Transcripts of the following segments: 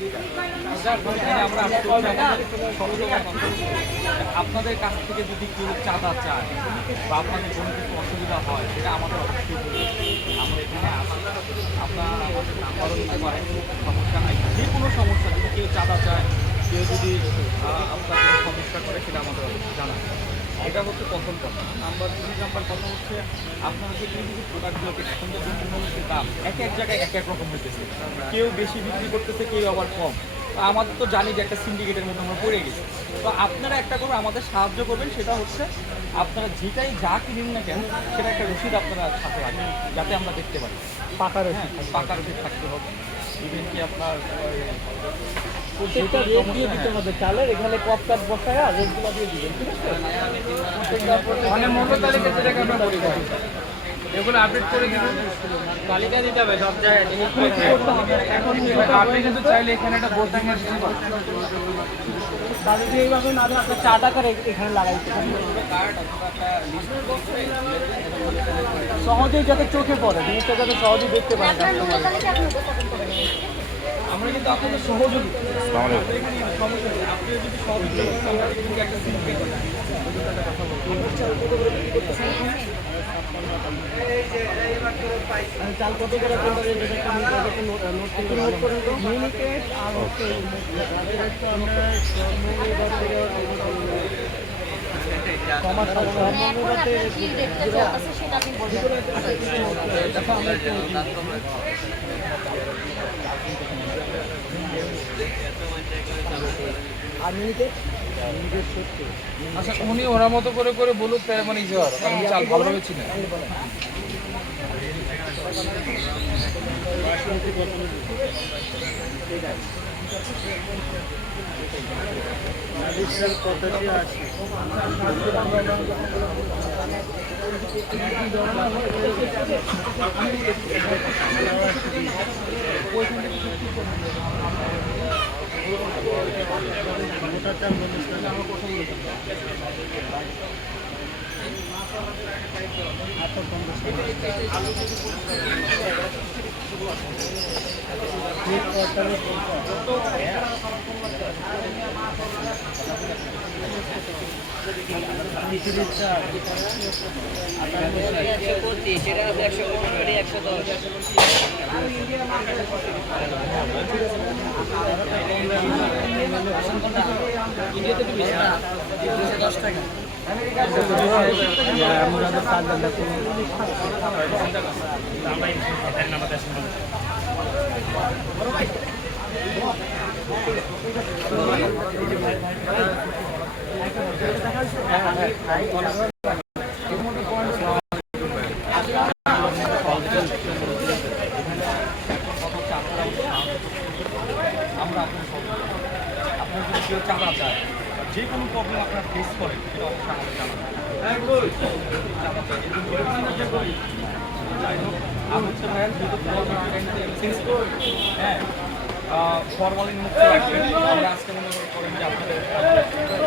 আমরা আপনাদের কাছ থেকে যদি কেউ চাঁদা চায় বা আপনাদের কোনো কিছু অসুবিধা হয় সেটা আমাদের অবশ্যই বলুন। আমরা এখানে আসি, আপনার আমাদের নাম্বারও নিতে পারেন, সমস্যা নাই। যে কোনো সমস্যা যদি কেউ চাঁদা চায়, কেউ যদি আপনাকে সমস্যা করে সেটা আমাদের অবশ্যই জানান। এটা হচ্ছে প্রথম কথা। নাম্বার কথা হচ্ছে আপনারা যে কিছু প্রোডাক্টগুলোকে এখন যে মূল্যের দাম এক জায়গায় এক রকম হইতেছে, কেউ বেশি বিক্রি করতেছে, কেউ আবার কম। তো আমাদের তো জানি যে একটা সিন্ডিকেটের মধ্যে আমরা পড়ে গেছি। তো আপনারা একটা করে আমাদের সাহায্য করবেন, সেটা হচ্ছে আপনারা যেটাই যা কিনুন না কেন সেটা একটা রসিদ আপনারা সাথে রাখবেন, যাতে আমরা দেখতে পারি। পাকা রসিদ থাকতে হবে। ইভেন কি আপনার প্রত্যেকটা রেট দিয়ে দিতে হবে চালের, এখানে কপকাট বসায় রেটগুলো দিয়ে দিবেন, ঠিক আছে? মানে মূল্য তালিকা যেটাকে আমরা বলি এগুলো আপডেট করে দিবেন, তালিকা দিতে হবে সব জায়গায়। এখন আপনি কিন্তু চাইলে এখানে একটা বোর্ড টাঙিয়ে দিতে পারেন। তাহলে যদি এইভাবে না আপনার 4 টাকার এখানে লাগাইতে সহজেই যাতে চোখে পড়ে, জিনিসটা যাতে সহজেই দেখতে পারেন। আমরা কিন্তু আপনাদের সহযোগী, আপনি যদি সহযোগী একটা চাল কত করে নোট করেন তো মিনিকেট আর হচ্ছে আর মিনিকেট আচ্ছা উনি ওরা মতো করে করে বলুক, তাই মানে ইজি হয়, কারণ চাল ভালোভাবে চিনে। পদ্ধতি আছে। আপনার যদি কেউ চাঁদা চায়, যে কোনো প্রবলেম আপনার ফেস করেন সেটা অবশ্যই আমাদের জানাবেন। যাই হোক, আর হচ্ছে ভাইয়ের হ্যাঁ ফরমালিন মুক্ত রাখবেন। আমরা আজকে মনে করেন যে আপনাদের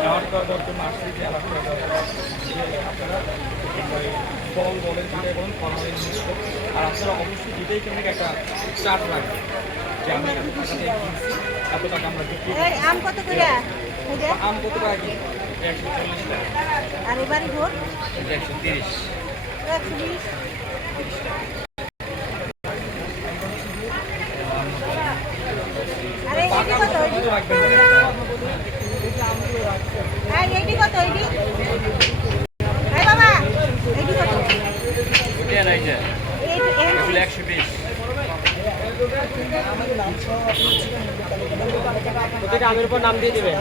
অ্যাওয়ার্ড করা দেওয়ার জন্য আসলে যে অ্যাওয়ার্ড করা দেওয়ার আপনারা ফল বলেন, যেটাই বলেন ফরমালিন মুক্ত। আর আপনারা অবশ্যই যেটাই কেন একটা চার্ট রাখবেন যে আমি এত টাকা আমরা বিক্রি করি। আম কত করে? আম কত টাকা কি? 140 টাকা। আর এবারে ভোট 130। 120। আরে এইটি কত? হ্যাঁ এইটি কত? এইটি হ্যাঁ বাবা এইটি কত? এটা নাই যে এইটি 120। প্রতিটা আমের উপর নাম দিয়ে দেবে।